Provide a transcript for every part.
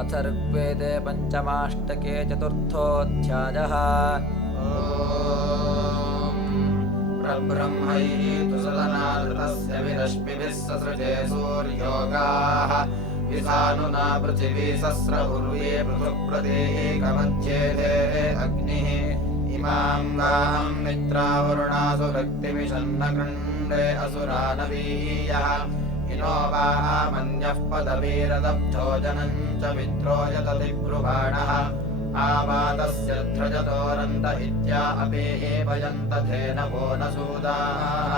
अथ ऋग्वेदे पञ्चमाष्टके चतुर्थोऽध्यायः। प्रब्रह्मैतु सदनादृतस्य विरश्मिभिः ससृजे सूर्योगाः विसानुना पृथिवी सस्रपूर्वे पृथुप्रतीकमध्ये अग्निः इमां गां मित्रावरुणासु भक्तिमिषन्न कृण्डे असुरानवीयः इनो वामन्यः पदवीरदब्धो जनम् च मित्रो यतति ब्रुवाणः आवातस्य ध्रजतोरन्त इत्या अपि भयन्त धेनवो न सूदाः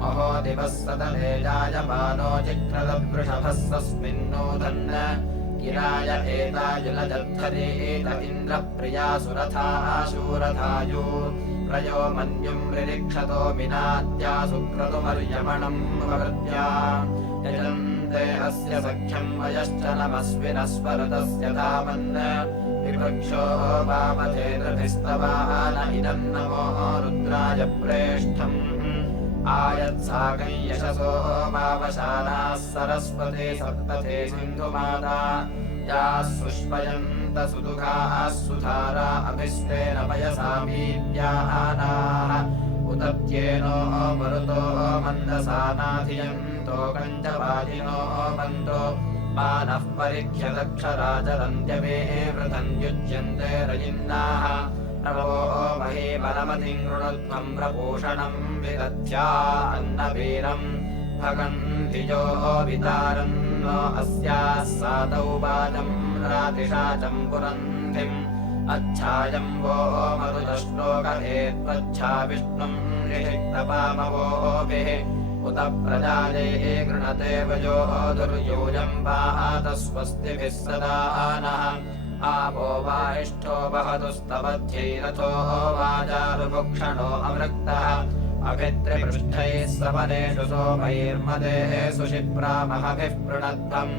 महोदिवः सदने जायमानो जिक्रदवृषभः सस्मिन्नूदन् गिराय एतायुलजद्धरीत इन्द्रप्रियासुरथाः शूरथायु प्रयो मन्युम् रिरिक्षतो विनाद्या सुक्रतुमर्यमणम् ववृत्या यजन्ते अस्य सख्यम् वयश्च नमस्विनस्वरतस्य धामन् विवृक्षो वामधेर्भिस्तवान इदम् नमो रुद्राय प्रेष्ठम् आयत्साकं यशसो वावशानाः सरस्वती सप्तथे सिन्धुमाता याः सुष्पयन्त सुदुःखाः सुधारा अभिस्तेन वयसामीद्यानाः उदप्येनो मरुतो मन्दसानाधियन्तो कञ्चवाजिनो मन्तो मानः परिख्यदक्षराजरन्त्यमे वृथन्युज्यन्ते रजिन्नाः नमो महीमनमतिं गृणध्वं प्रपोषणं विदध्या अन्नवीरम् भगन्धिजो वितारन्नो अस्याः सातौ वाजं रातिषाचं पुरन्धिम् अच्छायं वो मरुतश्लोकहेत्वच्छा विष्णुं निषिक्तपामवोभिः उत प्रजाये गृणते वयो दुर्यूयं वात स्वस्तिभिः सदा नः आपो वाइष्ठो वहतुस्तवध्यैरथो वाजारुभुक्षणो अमृक्तः अभित्रिपृष्ठैः सवनेषु सोमैर्मदेषु शिप्रामहभिः पृणध्वम्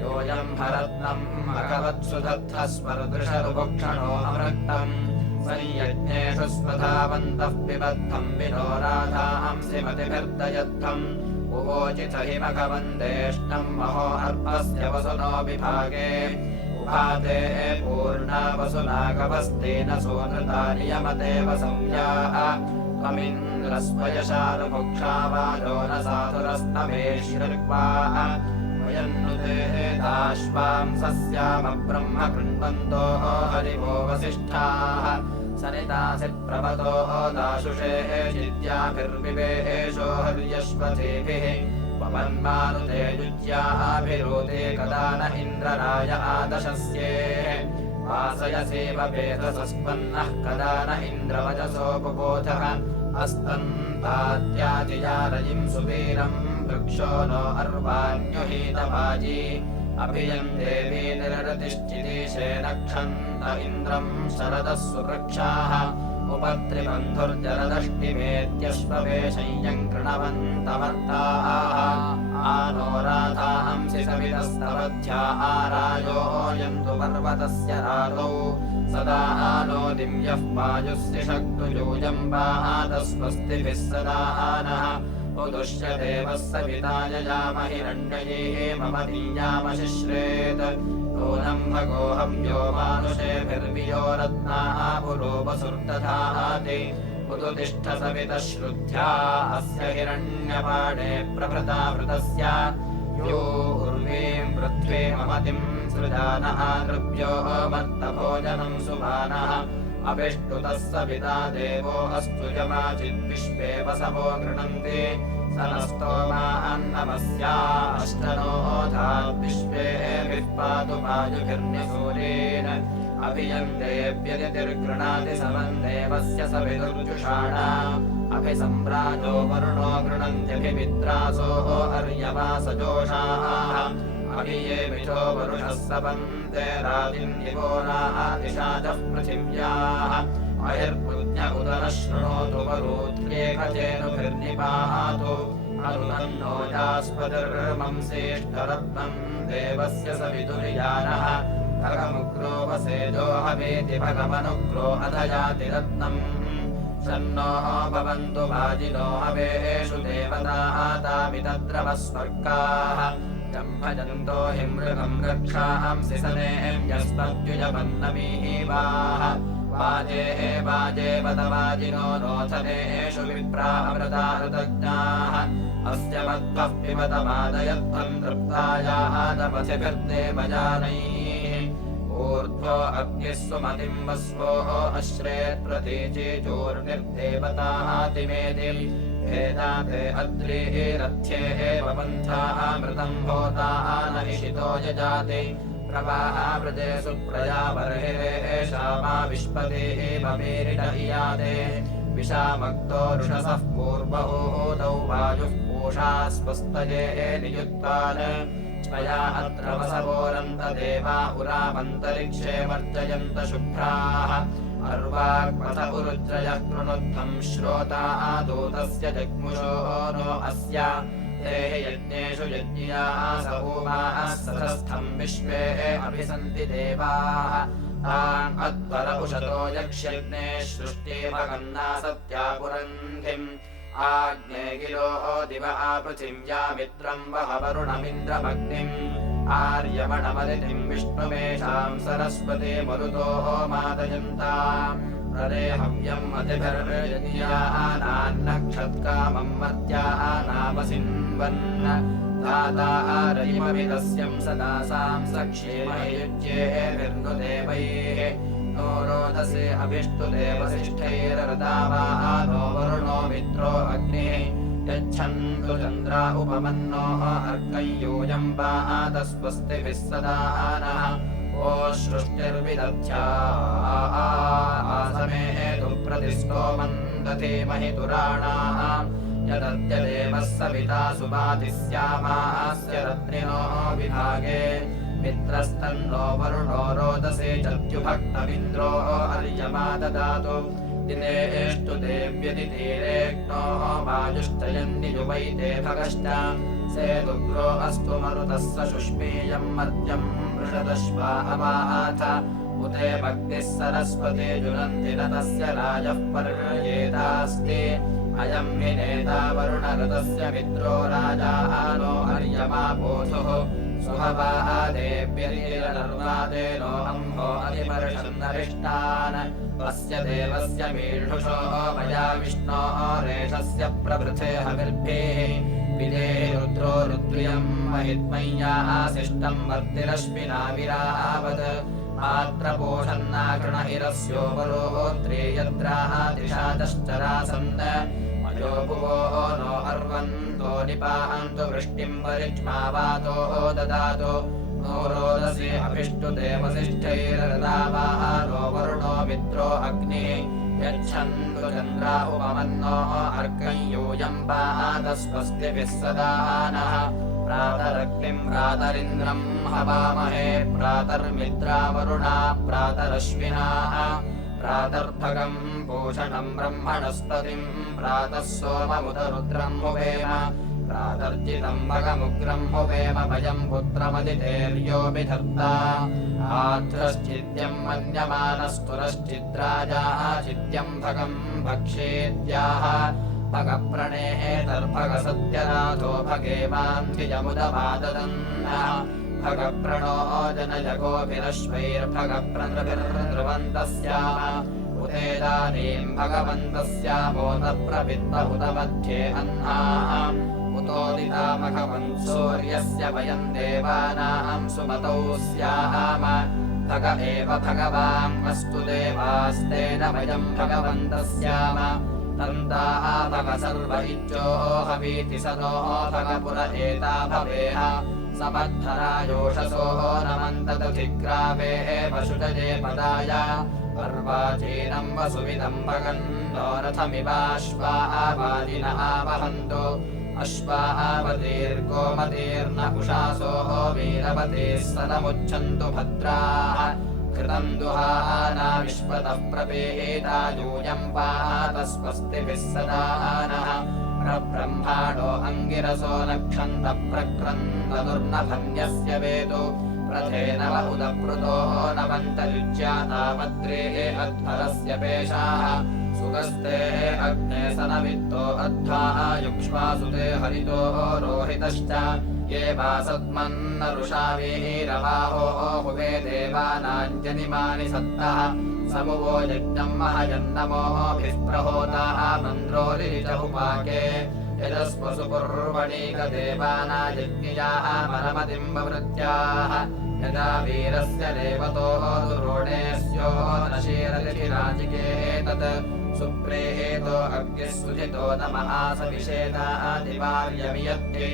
योऽयं हरत्नम् अकवत्सु दत्तः स्वर्दृशरुभुक्षणो अमृक्तम् संयज्ञेषु स्वधावन्तः पिबद्धम् विनो राधांसि मतिभिर्दयध्वम् उवोचिथ हिमकवन्देष्टम् महो अर्पस्य वसुनो विभागे उभाते पूर्णा वसुनागवस्तेन सोनृता नियमदेव संज्ञाः त्वमिन्द्रस्वयशारुभुक्षा वाजो न साधुरस्तमेश्रुर्वाः वयन्नुते दाश्वां सस्यामब्रह्म कृण्वन्तो हरिवो वसिष्ठाः सनितासि प्रवतो दाशुषे चिद्याभिर्विवेशो हर्यश्वतेभिः वमन्मानुते युज्याभिरोते कदा न इन्द्रराय आदशस्येः वासयसेव वेदसस्पन्नः कदा न इन्द्रवचसो पुबोधः अस्तन्ताद्यातिजारयिं सुवीरम् वृक्षो नो अर्वाण्युहीतवाजी अभियम् देवी निरतिश्चिदीशे नक्षन्त इन्द्रम् शरदः सुवृक्षाः उपत्रिबन्धुर्जलदष्टिमेत्यश्ववेशय्यम् कृणवन्तमर्ताः आनो राधांसि सवितस्तवध्या आरायो यन्तु पर्वतस्य रागौ सदा आनो दिव्यः वायुस्सिषक्तुयूयम् वातस्वस्तिभिः सदा नः उदुष्य देवः सविताय यामहिरण्यये मम दीयामशिश्रेत् नूनम् भगोऽहव्यो मानुषेभिर्वियो रत्नाः पुरोपसुर्दधाति उदुतिष्ठ सवितः श्रुत्या अस्य हिरण्यपाणे प्रभृता वृतस्य यो उर्वीम् पृथ्वी ममतिम् सृजानः कृभ्यो मत्तभोजनम् सुभानः अभिष्टुतः सविता देवो अस्तु यमाचिद्विश्वे वसवो गृह्णन्ति सनस्तोमा अन्नमस्या अष्टनोधाद्विश्वेभिः पातु वायुभिर्न्यसूरेण अभियन्तेऽप्यतिर्गृणाति समम् देवस्य सवितुर्जुषाणा अभिसम्राजो वरुणो गृह्णन्त्यभिमित्रासो अर्यवासजोषाः अभिये मिथो वरुणः सपन्ते रातिन्दिवो नातिशाचः पृथिव्याः अहिर्पुज्ञ उदरः शृणोतु वरूत्र्येकचेनुभिर्निपातु अनुनन्नो जास्पतिर्मंसेष्टरत्नम् देवस्य सवितुर्यानः भगमुग्रो वसेजो हवेति भगमनुग्रो अधयाति रत्नम् शन्नो भवन्तु वाजिनो हवेषु देवताः तामितद्रवः स्वर्गाः जम्भजन्तो हि मृगम् रक्षांसि सनेऽन्यस्मद्युजपन्नमीवाः वाजे वाजे बतवाजिनो नोथनेषु विप्रामृता ऋतज्ञाः अस्य मध्वः पिबतमादयत्वम् तृप्तायादपथिभिर्देवजानैः ऊर्ध्वो अग्निः सुमतिम् वस्वो अश्रेत्प्रतीचिचूर्निर्देवतातिमेति भेदाते अद्रिः रथ्ये पन्थामृतम् होता न इषितो यजाति प्रवाहावृते सुप्रजा बर्हिरेषामा विष्पतिः ममेरिण इयाते विषामक्तो ऋषसः पूर्वहूतौ वायुः पूषा स्वस्तये नियुक्तान् त्वया अत्र वसवोरन्तदेवा उरामन्तरिक्षे वर्जयन्त शुभ्राः अर्वाक्पथ उरुज्रयः कृणुद्धम् श्रोता दूतस्य जग्मुषो नो अस्य ते यज्ञेषु यज्ञियाः सहूमाः सतस्थम् विश्वे अभिसन्ति देवाः तान् अध्वर उशतो यक्ष्यग्ने सृष्टिभगन्ना सत्या पुरन्धिम् आग्ने गिरो दिव आपृथिव्या मित्रम् वह वरुणमिन्द्रमग्निम् आर्यमणमदितिम् विष्णुमेषाम् सरस्वती मरुतोः मादयन्ताम् प्रदेहव्यम् अतिभिर्यज्ञानान्नक्षत्कामम् मर्त्यानामसिन्वन् तातारयिमभिदस्यम् सदासाम् सक्षेमयुज्येभिर्नुदेवैः नो रोदसे अभिष्टुदेवसिष्ठैरदावानो वरुणो मित्रो अग्निः यच्छन्तु चन्द्रा उपमन्नोः अर्कयूयम् पातस्वस्तिभिः सदा नः ओ सृष्टिर्विदध्या आसमेतु प्रतिष्ठोमम् दधीमहि तुराणाः यदद्य देवः सविता सुभाति स्यामास्य रत्निनो विभागे मित्रस्तन्नो वरुणो रोदसे चत्युभक्तमिन्द्रो अर्यमा ददातु दिनेष्टु देव्यतितीरेऽग्नो वायुश्चयन्नियुवैते भगश्च सेदुग्रो अस्तु मरुतः स शुष्मीयम् मर्त्यम् वृषदश्वा अवाथ उते भक्तिः सरस्वती जुनन्ति न तस्य राजः पर्येतास्ति अयम् हि नेता वरुणऋतस्य मित्रो राजा नो अर्यमा बोधुः सुहवाः देव्यरीरनर्वादेनो अम्भो अधिपर्षन्नरिष्टान् अस्य देवस्य मीढुषो मया विष्णोः रेषस्य प्रभृते हविर्भिः विदेहि रुद्रो रुद्रियम् महित्मय्यासिष्टम् वर्तिरश्विना विरावत् आत्रपोषन्नाकृणहिरस्योपरोत्रे यत्रातिशादश्चरासन् अजोभुवो नो अर्वन्तो निपान्तु वृष्टिम् परिज्मावातो ददातु नो रोदसी अभिष्टु देवसिष्ठैरदावाः नो वरुणो मित्रो अग्निः यच्छन्तु चन्द्रा उपमन्नो अर्कम् यूयम् पातस्वस्तिभिः सदा नः प्रातरग्निम् प्रातरिन्द्रम् हवामहे प्रातर्मित्रा वरुणा प्रातरश्विनाः प्रातर्भगम् भूषणम् ब्रह्मणस्पतिम् प्रातः सोममुत रुद्रम् हुवेम प्रातर्जितम् भगमुग्रम् हुवेम भयम् पुत्रमदितेर्योऽपि धर्ता आध्रश्चिद्यम् मन्यमानस्तुरश्चिद्राजाः चिद्यम् भगम् भक्षेद्याः भगप्रणेतर्भगसत्यनाथो भगेवान्धिजमुदमाददन्नः भगप्रणो जनजगोभिरश्वैर्भगप्रनृभिर्ध्रुवन्तस्याः उतेदानीम् भगवन्तस्यामोदप्रविद्बहुत मध्ये अह्नाः उतोदिता भगवन् सूर्यस्य वयम् देवानाम् सुमतौ स्याम भग एव भगवान् अस्तु देवास्तेन वयम् भगवन्तस्याम तन्ताः भग सर्व इज्जोहवीति सदोः भगपुर एता भवेह समद्धरायोषसोः नमन्तदधिग्रावेः वशुजये पदाय पर्वाचीनम् वसुविदम् भगन्नो रथमिवाश्वावादिन आवहन्तु अश्वावतीर्गोमतीर्न उषासोः वीरवतीः सदमुच्छन्तु भद्राः कृतम् दुहाना विश्वतः प्रपेता यूयम् पातस्वस्तिभिः सदा नः प्रब्रह्माणो अङ्गिरसो नक्षन्तः प्रक्रन्ददुर्नभन्यस्य वेदो प्रथेन बहुदप्रुतो नवन्तयुज्या तावद्रेः अध्वरस्य पेशाः सुगस्ते अग्ने सनवित्तो अध्वा युक्ष्वासुते हरितो रोहितश्च ये वासत्मन्नरुषा वीरवाहो हुवे देवानाञ्जनिमानि सत्तः समुवो यज्ञम् महजन्नमोभिः प्रहोताः मन्द्रोरिचहुपाके यजस्वसुपुर्वणीकदेवानायज्ञियाः परमतिम् ववृत्याः यदा वीरस्य रेवतो दुरोणेस्यो नशीरतिराजिकेतत् सुप्रेतो अग्निः सुजितो नमः सविषेदादिवार्यवियत्यै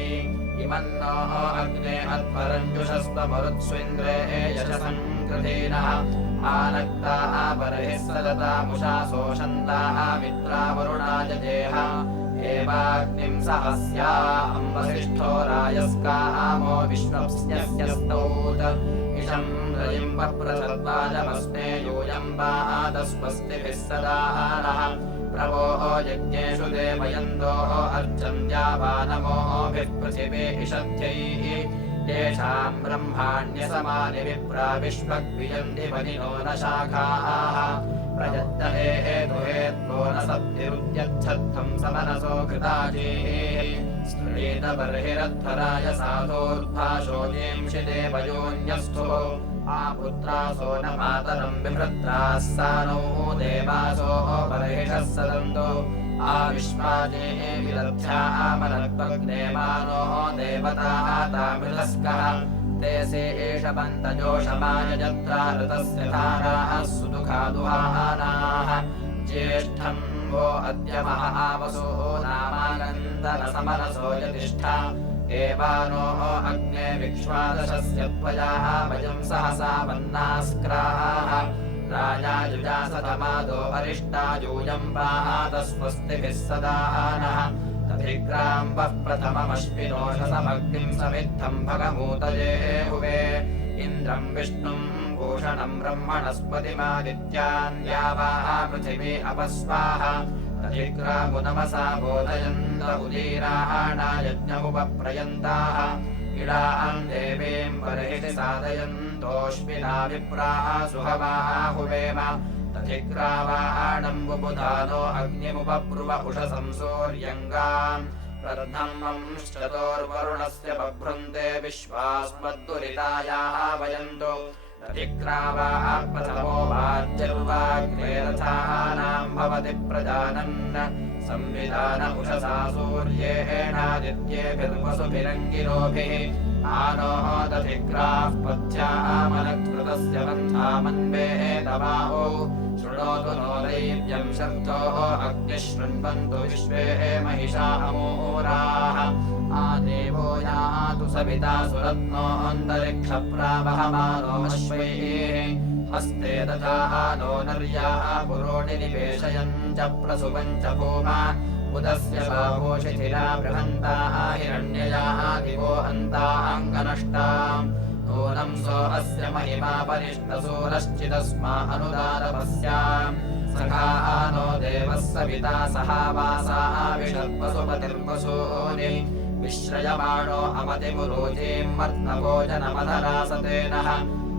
इमन्नो अग्ने अध्वरञ्जुषस्त्वमरुत्स्विन्द्रे यशसं कृधीनः आनक्ताः बर्हिः सदतामुषा शोषन्ताः मित्रावरुणाय जेह एवाग्निम् सहस्या अम्बसिष्ठो रायस्कामो विश्वप्स्यस्तौत इषम् रजिम् वप्रसर्वाजमस्मे यूयम् वादस्वस्तिभिः सदा नः प्रवोः यज्ञेषु देवयन्दोः अर्चन्द्यावानमोभिः पृथिवे इषत्यैः येषाम् ब्रह्माण्यसमानि विप्रा विश्वक्वियन्ति वनिनो न शाखाः प्रयत्त हेतुहेत्वो न सप्तिरुद्यच्छत्थम् समनसो कृताजीः स्त्रीत बर्हिरध्वराय साधोर्भाषोजेंषि देवयोन्यस्थो आपुत्रासो न मातरम् बिभृत्राः सानौ देवासो बर्हिषः सदन्तो आविश्वाजे विदध्यामनत्वग्नेमानो देवताः तामृतस्कः ते से एष पन्तजोषमाय जत्रा ऋतस्य धाराः सुदुःखादुहानाः ज्येष्ठम् वो अद्य महावसो नामानन्दनसमनसो यतिष्ठा एवानो अग्ने विक्ष्वादशस्य त्वयाः वयम् सहसा वन्नास्क्राः राजायुजासतमादो अरिष्टा यूयम् वातस्वस्तिभिः सदा नः तथिग्राम्बः प्रथममश्विनोषसमग्निम् समिद्धम् भगमूतये हुवे इन्द्रम् विष्णुम् भूषणम् ब्रह्मणस्पतिमादित्यान् यावाः पृथिवी अपस्वाः तथिग्रामुनमसा बोधयन्त उदीराणायज्ञमुपप्रयन्ताः इडाम् देवीम् बर्हिषि साधयन्तोऽश्विना विप्राः सुहवाः हुवेम तथिग्रावाणम् बुबुधानो अग्निमुपब्रुव उषसं सूर्यङ्गाम् प्रथमंश्चतोर्वरुणस्य बभ्रुन्ते विश्वास्मद्दुरितायाः वयन्तो तथिग्रावाः प्रथमो वाज्यर्वाग्रे रथानाम् भवति प्रजानन् संविधान उषसा सूर्येणादित्येभिर्वसुभिरङ्गिरोभिः आनोः दधिग्राः पथ्यामनकृतस्य बन्धामन्वेतवाहो शृणोतु नो दैव्यम् शब्दोः अग्निः शृण्वन्तु विश्वे महिषा अमूराः आदेवो यातु सविता सुरत्नोऽन्तरिक्षप्रावहमानो अश्वैः हस्ते दधाः नो नर्याः पुरोणि निवेशयन् च प्रसुवम् च भूमा उदस्य बाहोशिथिरा बृहन्ताः हिरण्ययाः दिवो अन्ताङ्गनष्टाम् नूनम् सो अस्य महिमा परिष्टसूरश्चिदस्मा अनुदारपस्याम् सखाः नो देवः सविता सहावासाः विषद्वसुपतिर्वसूनि विश्रयमाणो अमतिमुरोजीम् मर्तभोजनमधरासतेनः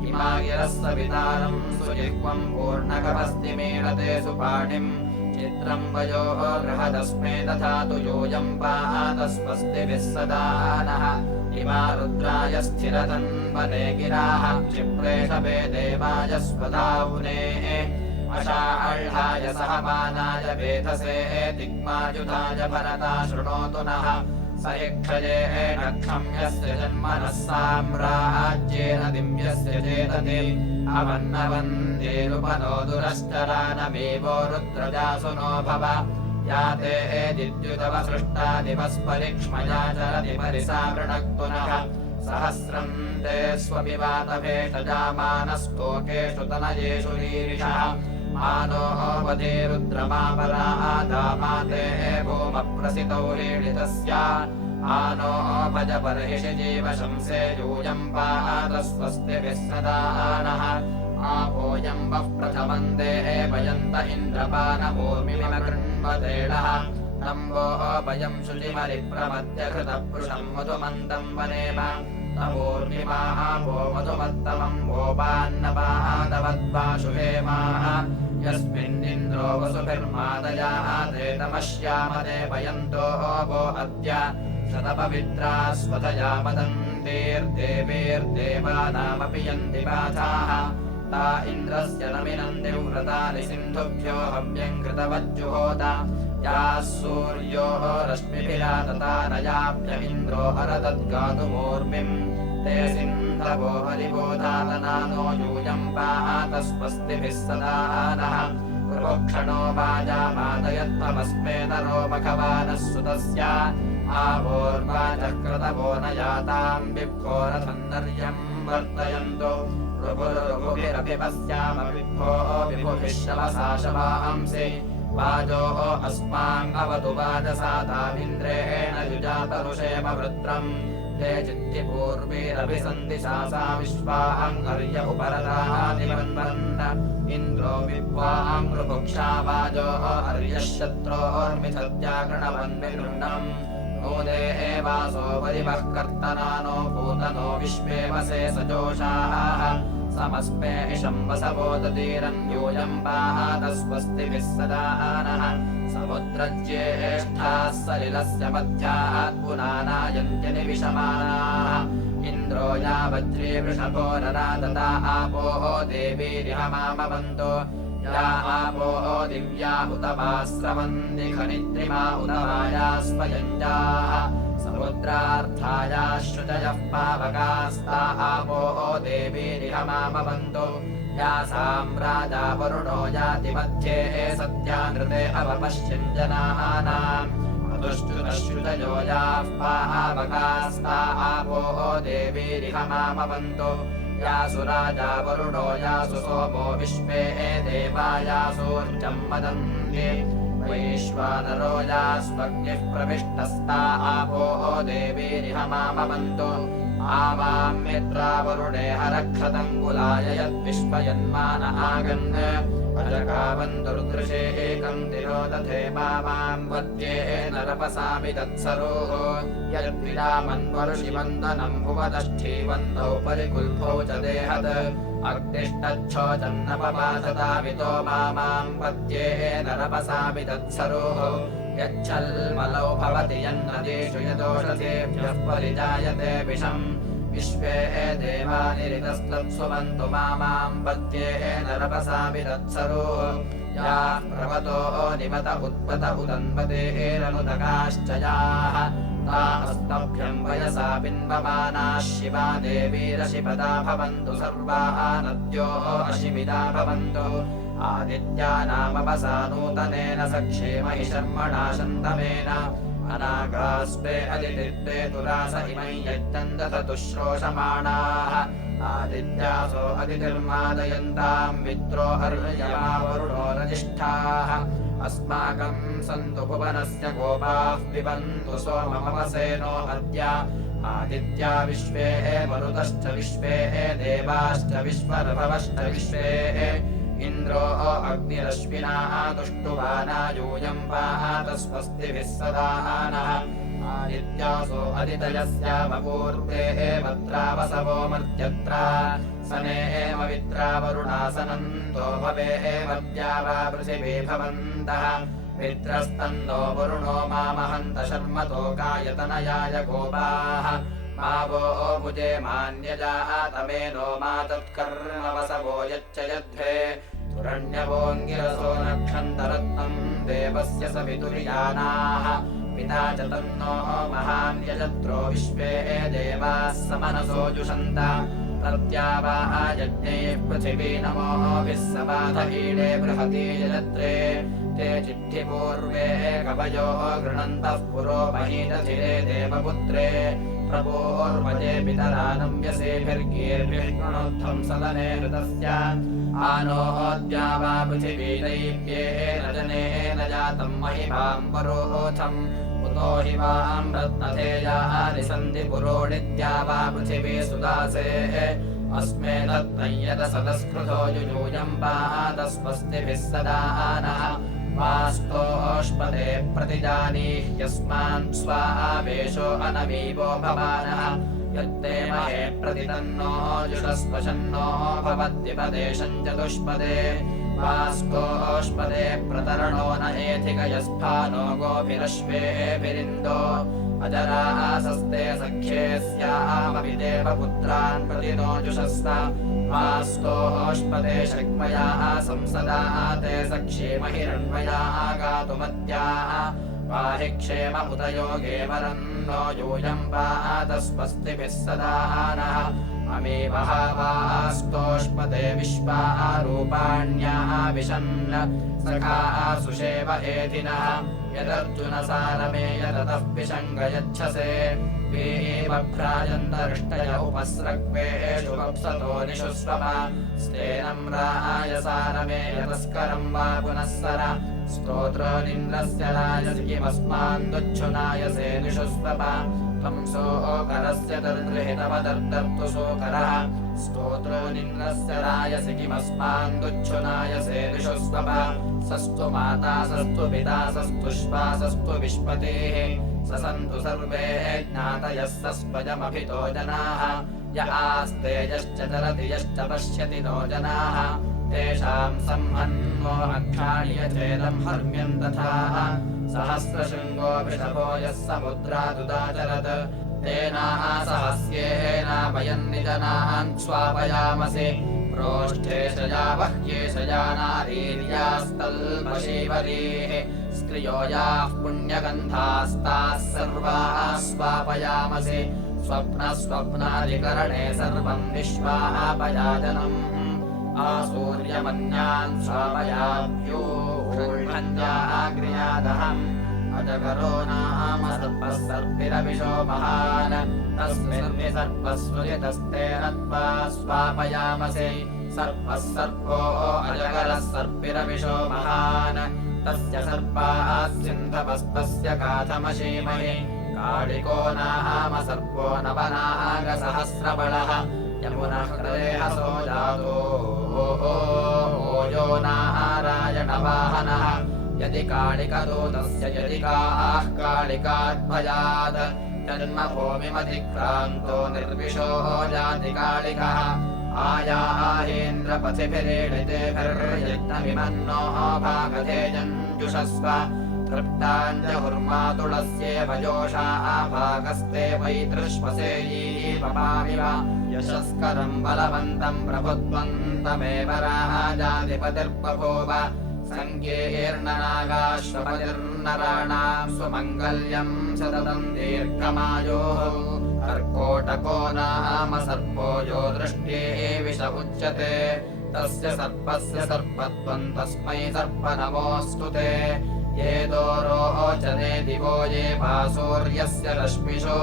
इमा गिरः सवितारम् सुजिह्वम् पूर्णकमस्ति मीळते सुपाणिम् चित्रम् वयोः बृहदस्मे दधातु यूयम् पातस्वस्तिभिः सदा नः इमा रुद्राय स्थिरतन्वने गिराः क्षिप्रेषवे देवाय स्वधावुने अषाह्लाय सहमानाय वेधसे दिग्मायुधाय भरता शृणोतु नः स इक्षयेण क्षम्यस्य जन्मनः साम्राज्येन दिव्यस्य चेतति अवन्नवन्देरुपनो दुरश्चरानमेवो रुद्रजासु नो भव या ते दिद्युतवसृष्टा दिवस्परिक्ष्मया चरति परिसा वृणक्तु नः सहस्रम् ते स्वपिवातभेषजामानस्तोकेषु तनयेषु रीरिषः मानोः वधे रुद्रमापरादामाते भूमप्रसितौ हीडितस्य आनोः भज बर्हिषि जीवशंसे यूयम् पातस्वस्तिभिः सदा नः आपोऽयम् वः प्रथमम् देवयन्त इन्द्रपानभूमिमकृण्वतेणः नम्बोः वयम् शुचिमरिप्रमद्यकृतपृषम् मधुमन्दम् वनेम तमूर्मिमापो मधुमत्तमम् गोपान्नपादवद्वाशुहेमाः यस्मिन्निन्द्रो वसुभिर्मादयाते तमश्यामदेवयन्तो वो अद्य शतपवित्राः स्वधया वदन्तेर्देवेर्देवानामपि यन्ति पाथाः ता इन्द्रस्य नमिनन्ति व्रतानि सिन्धुभ्यो हव्यम् कृतवज्जुहोत याः सूर्यो रश्मिभिरातता नयाप्य इन्द्रो हरदद्गातुमूर्मिम् ते सिन्धवो हरिबोधातनानो यूयम् पात स्वस्तिभिः सदा नः कृपक्षणो वाजामादयत्वमस्मे नरो मघवानः सुतस्य आवोर्वाचक्रतवो न याताम् विभ्घोरथन्नर्यम् वर्तयन्तो ऋभुरभिपश्याम विभ्भो विभुभिः शवसा शवांसि वाजो अस्माङ्गवतु वाजसातामिन्द्रेण युजातरुषेम वृत्रम् ते चित्तिपूर्वीरभिसन्ति शासा विश्वाङ्गर्य उपरदानिवन्वन् इन्द्रो विद्वाङ्गृभुक्षा वाजो अर्यः शत्रोर्मिथत्यागृणवन्विगृह्णम् नोदे वासो वरिवः कर्तनानो भूतनो विश्वे वसे सजोषाः समस्मे इषम्बसवो ददीरन् यूयम् पात स्वस्तिभिः सदा नः समुद्रज्येष्ठाः सलिलस्य मध्यात् पुनानायन्त्यनि विषमानाः इन्द्रो यावज्रे वृषभो नरादता आपो देवीरिहमामवन्तो या आपो दिव्या उतवास्रवन्ति खनित्रिमा उतवायास्पयञ्जाः समुद्रार्थायाः शुचयः पावकास्ता आपो देवीरिहमामवन्तो यासाम् राजा वरुणो याति मध्ये सत्यानृते अवपश्यञ्जनानाम् अदुष्टुतश्रुतयो याः पावकास्ता आपो देवीरिहमामवन्तो यासु राजा वरुणो यासु सोमो विश्वे देवा यासूर्जम् वदन्ति वैश्वानरो यास्वग्निः प्रविष्टस्ता आपो देवीरिहमामवन्तो आवाम् मित्रा वरुणे हरक्षतङ्गुलाय यद्विश्वयन्मान आगन् अजकावन्तुर्दृशे एकम् तिरोदधे मामाम् वद्ये नरपसामि तत्सरोः यद्विरामन्वरुषिवन्दनम् भुवदष्ठीवन्तौ परिकुल्भौ च देहत् अग्निष्टच्छोचन्नपपासतावितो मामाम् वद्ये नरपसामि तत्सरोः यच्छल्मलौ भवति यन्नदीषु यदोषधेभ्यः परिजायते विषम् विश्वे देवानिरितस्तत्सुवन्तु मामाम् वद्ये नरपसामि तत्सरोः याः प्रवतो निमत उत्पत उदन्वतेरनुदकाश्च याः तास्तभ्यम् वयसा बिन्वमानाः शिवा देवीरशिपदा भवन्तु सर्वा नद्यो अशिविदा भवन्तु आदित्यानामपसा नूतनेन सक्षेमहि शर्मणा शन्तमेन अनागास्ते अदितित्ते तुरास इमै यज्जन्दतु श्रोषमाणाः आदित्यासो अदितिर्मादयन्ताम् मित्रो अर्यमा वरुणो रजिष्ठाः अस्माकम् सन्तु भुवनस्य गोपाः पिबन्तु सोममवसेनो अद्य आदित्या विश्वे मरुतश्च विश्वे देवाश्च विश्वरभवश्च विश्वे इन्द्रो अग्निरश्विना तुष्टुवाना यूयम् पात स्वस्तिभिः सदा नः आदित्यासो अदितयस्यामपूर्ते भद्रावसवो मर्त्यत्रा सने मवित्रा वरुणासनन्तो भवे मद्या वा पृथिवी भवन्तः मित्रस्तन्नो वरुणो मामहन्त शर्मतो कायतनयाय गोपाः मा वो भुजे मान्यजातमेनो मा तत्कर्मवसवो यच्च यध्वे तुरण्यवोऽङ्गिरसो नक्षन्तरत्नम् देवस्य सवितुर्यानाः पिता च तन्नो महान्यजत्रो विश्वे देवाः समनसो जुषन्त तद्यावा यज्ञैः पृथिवी नमोभिः सबाधहीडे बृहती यजत्रे ते चिट्ठिपूर्वे कवयो गृह्णन्तः पुरो महीदधिरे देवपुत्रे प्रभोर्वजे पितरानं व्यसेभिर्गीर्भिः कृणोत्थं सदने ऋतस्य आनोऽद्या वा पृथिवी दैव्येन जनेन जातं महिमां परोथम् उतो हि वां रत्नधेयानि सन्ति पुरोणिद्या वा पृथिवी सुदासे अस्मे दत्तय्यदसदस्कृतो युयूयं पात स्वस्तिभिः सदा नः वास्तोष्पदे प्रतिजानीह्यस्मान् स्वावेशो अनमीवो भवानः यत्ते महे प्रतितन्नो जुषस्वशन्नो भवद्विपदेशम् चतुष्पदे वास्तोष्पदे प्रतरणो न एथिकयस्थानो गोभिरश्वेभिरिन्दो अजरासस्ते सख्ये स्यामपि देवपुत्रान् प्रतिनो जुषस्व वास्तोष्पदे शक्मया संसदा ते सख्येमहिरण्मया गातुमत्याः पाहि क्षेम उत योगे वरन्नो यूयम् पातस्वस्तिभिः सदा नः अमीवः वास्तोष्पदे विश्वा रूपाण्याः विशन् सखा सुषेव एधिनः यदर्जुनसारमे यदतः पिशङ्गयच्छसे भ्राजन्तरिष्टय उपस्रग्वेषु वप्सतो निषुस्वप स्तेनम् रायसारमे यतस्करम् वा पुनः सर स्तोत्रोनिन्द्रस्य रायसि किमस्मान् दुच्छुनायसे निषुस्वप त्वम् सोऽकरस्य दर्दृहितवदर्दर्तु सोऽकरः स्तोत्रोनिन्द्रस्य रायसि किमस्मान् दुच्छुनायसे निषुस्वप सस्तु माता सस्तु पिता सस्तुष्पा सस्तु विश्पतिः स सन्तु सर्वे ज्ञातयः सस्वयमभितो जनाः य आस्तेजश्च चरति यश्च पश्यति नो जनाः तेषाम् संहन्मो अक्षाणि यथेदम् हर्म्यम् तथा सहस्रशृङ्गो वृषभो यः समुद्रादुदाचरत् तेनाः सहस्येन वयम् निजनान् स्वापयामसि प्रोष्ठे शया बह्ये शया नारीर्यास्तल्पशीवरीः स्त्रियो याः पुण्यगन्धास्ताः सर्वाः स्वापयामसि स्वप्नाधिकरणे सर्वम् विश्वापयाजनम् आसूर्यमन्यान् स्वापयाभ्यूषण्याग्र्यादहम् अजगरो नाम सर्पः सर्पिरविशो महान् तस्मिन् सर्पस्वजितस्तेन त्वा स्वापयामसि सर्पः सर्पो अजगरः सर्पिरविशो महान् तस्य सर्पास्सिन्धवस्तस्य काथमशीमहि कालिको नाम सर्पो नवनागसहस्रबलः यमुनः हृदेहसो जातो यो नारायणवाहनः यदि कालिकदूतस्य यदि काः कालिकाद्भयात् जन्मभूमिमतिक्रान्तो निर्विशो जाति कालिकः आयाहेन्द्रपथिभिरीडितेभिर्यज्ञमिमन्नो भागधेयञ्जुषस्व तृप्ताञ्जहुर्मातुलस्येव योषा भागस्ते वैतृष्वसेयीपपामिव यशस्करम् बलवन्तम् प्रभुत्वन्तमेव राजाधिपतिर्बभूव सङ्ख्येर्ननागाश्वपतिर्नराणाम् स्वमङ्गल्यम् सततम् दीर्घमायोः कर्कोटको नाम सर्पो यो दृष्ट्ये विष उच्यते तस्य सर्पस्य सर्पत्वम् तस्मै सर्प नमोऽस्तु ते ये दोरोचने दिवो ये भासूर्यस्य रश्मिषो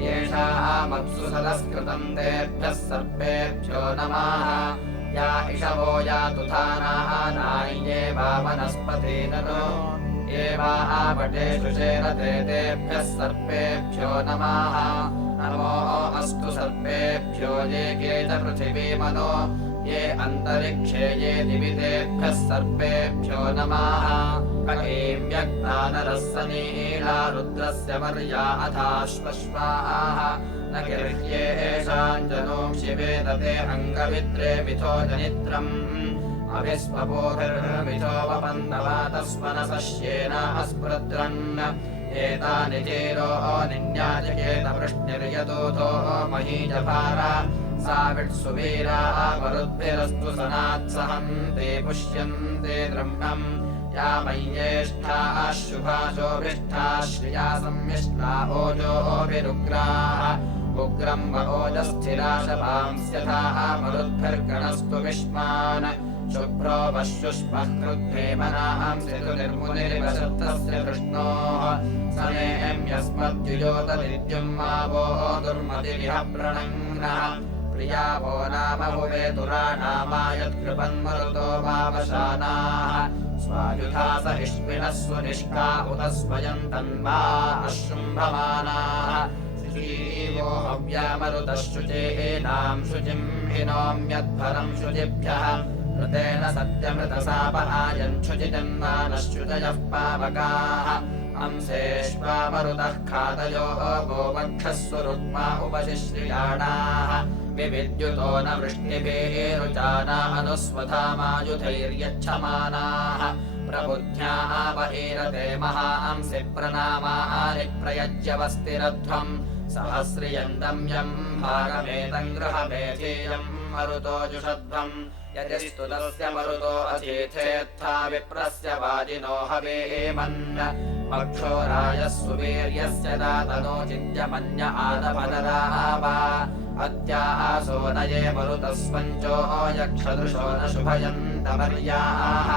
येषामप्सु सदस्कृतम् तेभ्यः सर्पेभ्यो नमः या इषवो या तुथानाः नाय्ये वा वनस्पतीननो ये वा आपटेषु शेरते तेभ्यः सर्पेभ्यो नमः नमो अस्तु सर्पेभ्यो ये के च पृथिवीमनो ये अन्तरिक्षे ये दिवि तेभ्यः सर्पेभ्यो नमः व्यक्ता नीला रुद्रस्य वर्या अथाश्वश्वाः न गिर्ह्येषाञ्जनो शिवेदते अङ्गवित्रे मिथो जनित्रम् अभिस्वपोभिर्मिथो वपन्दवातस्वनसश्येन अस्पृद्रन् एतानि चेरो निन्याजकेत वृष्णिर्यदूतो महीजभार सा विट्सुवीरा मरुद्भिरस्तु सनात्सहन्ते पुष्यन्ते द्रह्मम् या मय्येष्ठाः शुभाशोभिष्ठाः श्रिया सम्मिष्टा ओजोभिरुग्राः उग्रम् व ओजस्थिराशपांस्यथाः मरुद्भिर्गणस्तु विष्मान् शुभ्रो वश्युष्मः कृद्धेमनाम् ऋतुनिर्मुनिर्वशर्तस्य कृष्णोः समेयम् यस्मद्युयोतनित्यम् आवो दुर्मतिरिह प्रणङ्नः प्रिया वो नाम भुवे दुराणामायत्कृपन्मरुतो वावशानाः स्वायुधा सहिष्मिनः सुनिष्का उत स्वयम् तन्वा अशृम्भमानाः श्रीवो हव्यामरुतः शुचेनाम् शुचिम् हिनोम्यध्वरम् शुचिभ्यः ऋतेन सत्यमृतसाप आयच्छुचिजन्मानः शुचयः पावकाः अंसेष्वा मरुतः खातयो गोवक्षस्सु रुक्मा उपशिश्रियाणाः विविद्युतो न वृष्टिभिरुचाना अनुस्वधामायुधैर्यच्छमानाः प्रबुद्ध्याः वहीरते महांसि प्रनामानि प्रयज्यवस्तिरध्वम् सहस्रियन्दम् यम् भागमेतम् गृहमेधेयम् मरुतो जुषध्वम् यदि स्तुतस्य मरुतो अतीथेत्था विप्रस्य वाजिनो हवेमन् मक्षोरायः सुवीर्यस्य दातनो चिद्यमन्य आदपदरावा अद्यासो नये मरुतस्पञ्चो यक्षदृशो न शुभयन्तमर्याः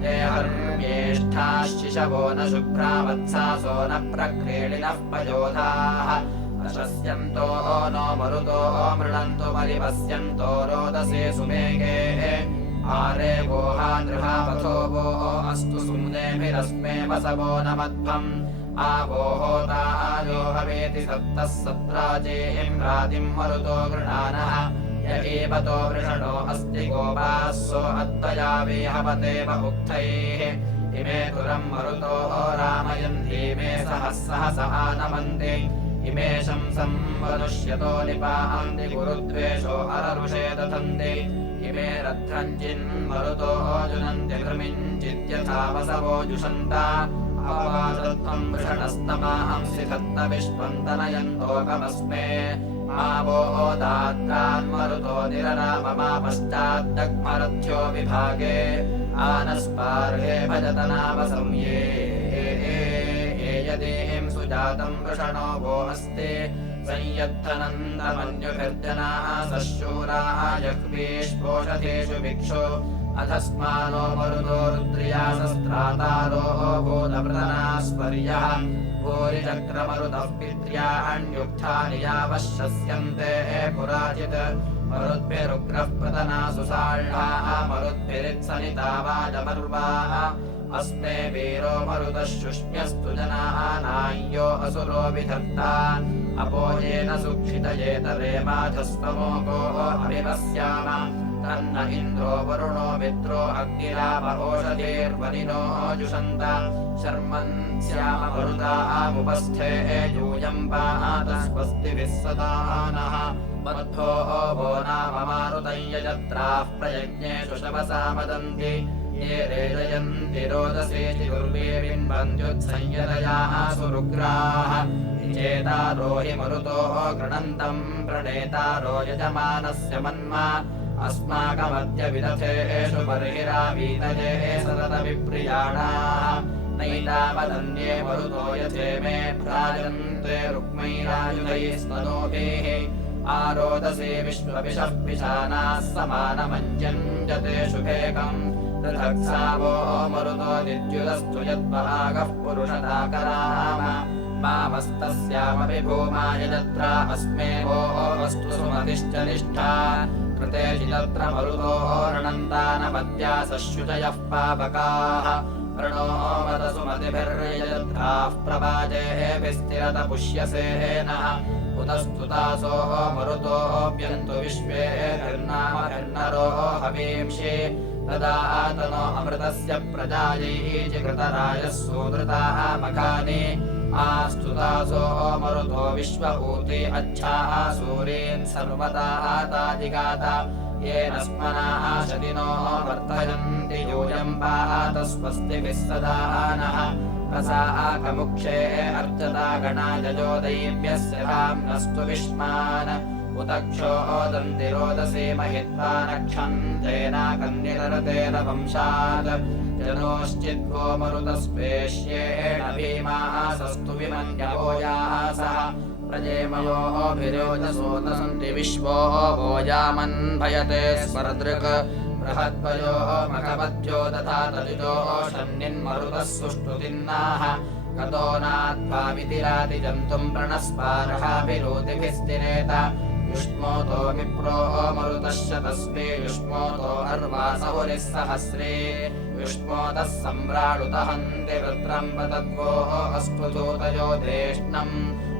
ते हर्म्येष्ठाश्चिशवो न शुभ्रावत्सासो न प्रक्रीडिनः पयोधाः अशस्यन्तो नो मरुतो मृणन्तु परिपश्यन्तो रोदसे सुमेघे आरे वोहादृहापथो वो अस्तु सुम्नेभिरस्मे वसवो न मध्वम् आवो होतायो हवेति सप्तः सत्राजेहिम् रातिम् मरुतो गृणानः य एवतो वृषणो अस्ति गोपासो अद्वयावेहवतेव उक्थैः इमे तुरम् मरुतो रामयन्धीमे सहसहसानमन्ति इमे शंसम् वनुष्यतो निपाहन्ति गुरुद्वेषो अररुषे दधन्ति इमे रथ्रञ्जिन्मरुतो जुनन्ति कृमिञ्चिद्यथा वसवो जुषन्ता अवासत्वम् वृषणस्तमाहंसि धत्तविश्वम् तनयन्तोकमस्मे आवो दात्रान्मरुतो निरराममा पश्चाद्दग्मरथ्यो विभागे आनस्पार्हे भजत नाम संये यदेहिम् सुजातम् वृषणो वो अस्ति संयद्धनन्दमन्युभिर्जनाः सशूराः जह्वीष्पोषधेषु भिक्षु अधस्मानो मरुतो रुद्रिया शस्त्रातारो भूतवृतनास्पर्यः भूरिचक्रमरुतः पित्र्याण्युक्थानि यावश्यस्यन्ते पुराजित् मरुद्भिरुग्रः प्रतनासु साढ्याः मरुद्भिरित्सनिता वाजमर्वाः अस्मे वीरो मरुतः शुष्म्यस्तु जनाः नाय्यो असुरो विधत्ता अपोयेन सुक्षितयेतरेमाधस्तमोको अभिवस्याम तन्न इन्द्रो वरुणो मित्रो अग्निराप ओषधीर्वनिनो जुषन्त शर्मन् स्याम मरुतामुपस्थे यूयम् पातस्वस्तिभिः सदा नः मध्वो वो नाम मारुतम् यजत्राः प्रयज्ञेषु शवसा मदन्ति ये रेजयन्ति रोदसे चिगुर्वे बिम्बन्त्युत्संयतयाः सुरुग्राः चेतारो हि मरुतो गृणन्तम् प्रणेतारो यजमानस्य मन्मा अस्माकमद्य विदथेषु बर्हिरावीतये सततविप्रियाणाः नैतावदन्ये मरुतो यथे मे भ्राजन्ते रुक्मैरायुधैस्तनूभिः आरोदसे विश्वविशः पिशानाः समानमञ्जते शुभेकम् पृथक्सावो मरुतो दिद्युदस्तु यद्वहागः पुरुषदाकराम मामस्तस्यामपि भूमाय यत्र अस्मे वो वस्तु सुमतिश्च निष्ठा कृते तत्र मरुतो रणन्तानपद्या सश्युचयः पापकाः प्रणो वद सुमतिभिर्यजत्राः प्रवाजेभिस्तिरत पुष्यसेनः उतस्तुतासो मरुतोऽप्यन्तु विश्वेभिर्नामभिर्नरो हवींषि तदा तनो अमृतस्य प्रजायैः कृतराजः सूदृताः मखानि आस्तुतासो मरुतो विश्वभूति अच्छाः सूरीन् सर्वताः ताजिगात येन स्मनाः शतिनो वर्धयन्ति यूयम् पात स्वस्तिभिः सदा नः प्रसाकमुक्षे अर्चता गणायजो दैव्यस्य धाम्नस्तु विष्मान् उतक्षोदन्ति रोदसे महित्वा नक्षन्तेनाकन्निरतेन वंशात् जनोश्चिद्वो मरुतस्पेष्येण भीमासस्तु विमन्यवोयासः प्रजेमयोभिरोजसो न सन्ति विश्वो भोजामन्भयते स्वर्दृक् बृहद्वयो मघवद्यो तथा तदितो शन्निन्मरुतः सुष्टुतिन्नाः कतो नाध्वामितिराति जन्तुम् प्रणस्पार्हाभिरोतिभिस्तिरेत युष्मोतो विप्रो मरुतश्च तस्मे युष्मोतो अर्वासहुरिः सहस्रे युष्मोतः सम्राडुतहन्ति वृत्रम् पतद्वो अस्तु दूतयो देष्णम्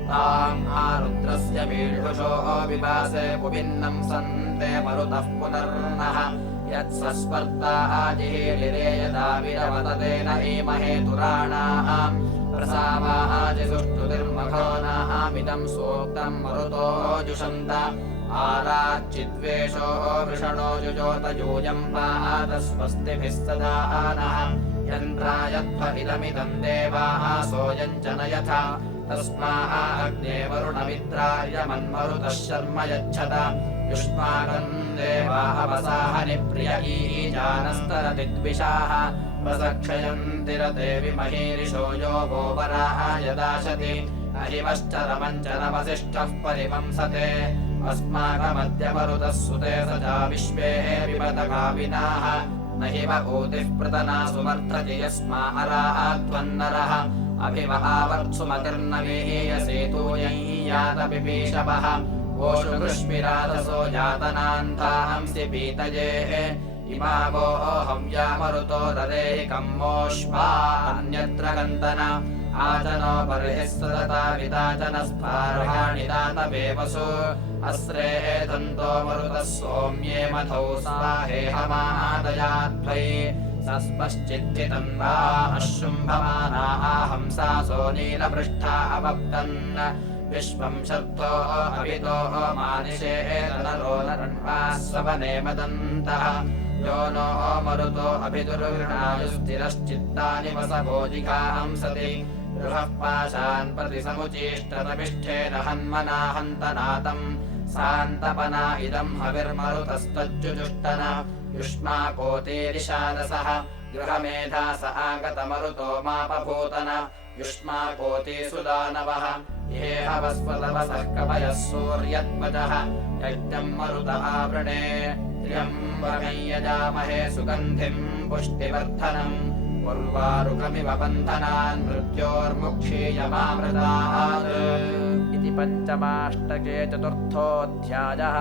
ताम् आरुद्रस्य मीढुषो विपासे पुभिन्नम् सन्ते मरुतः पुनर्नः यत्सस्पर्ता जिहीलिरे यदा विरवततेन ईमहे तुराणाम् प्रसावाजिसुष्टुतिर्मघो नामिदम् सूक्तम् मरुतो जुषन्त आराच्चिद्वेषो वृषणो जुजोतयूयम् पादस्वस्तिभिः सदा नः यन्त्रायध्व इदमिदम् देवासोऽयम् च न यथा तस्माऽग्ने वरुणमित्राय मन्मरुतः शर्म यच्छत युष्माकम् देवावसाहनि प्रिय ईजानस्तरदिद्विषाः प्रसक्षयन्तिरदेवि महीरिषो यो गोपराय दाशति अहिमश्चरमञ्चरमसिष्ठः परिवंसते अस्माकमद्य मरुतः सुते स चा विश्वे विपदकाविनाः न हि व ऊतिः पृतना सुमर्थति यस्मा अराध्वन्नरः अभिव आवर्त्सुमतिर्न वीयसेतूयै यातपिपीशवः ओषु कृष्मिराधसो यातनान्तांसि पीतये इमा वो हव्यामरुतो ददेहि कम्मोष्मा अन्यत्र गन्तन आचनो बर्हिः सदता विदाचनस्पार्हाणि दातवेवसु अस्रे दन्तो मरुतः सोम्ये मथौ स्वाहेहमादयाध्वै सस्पश्चिद्धितन्वा अशुम्भमानाः हंसासो नीलपृष्ठा अवप्तन् विश्वं शब्दो अभितो मानिषे नरो नरण्वास्वने मदन्तः यो नो मरुतो अभिदुर्गृणायुस्थिरश्चित्तानि वसभोजिकांसति गृहः पाशान् प्रति समुचीष्टतमिष्ठेन हन्मना हन्तनातम् सान्तपना इदम् हविर्मरुतस्तज्जुजुष्टन युष्माकोटीरिशादसः गृहमेधा स आगतमरुतो मापभूतन युष्माकोटीसुदानवः इहेह वस्वतवसः कवयः सूर्यध्वजः यज्ञम् मरुत आवृणे त्र्यम्बकं यजामहे सुगन्धिम् पुष्टिवर्धनम् उर्वारुकमिव बन्धनान् मृत्योर्मुक्षीयमामृतात् इति पञ्चमाष्टके चतुर्थोऽध्यायः।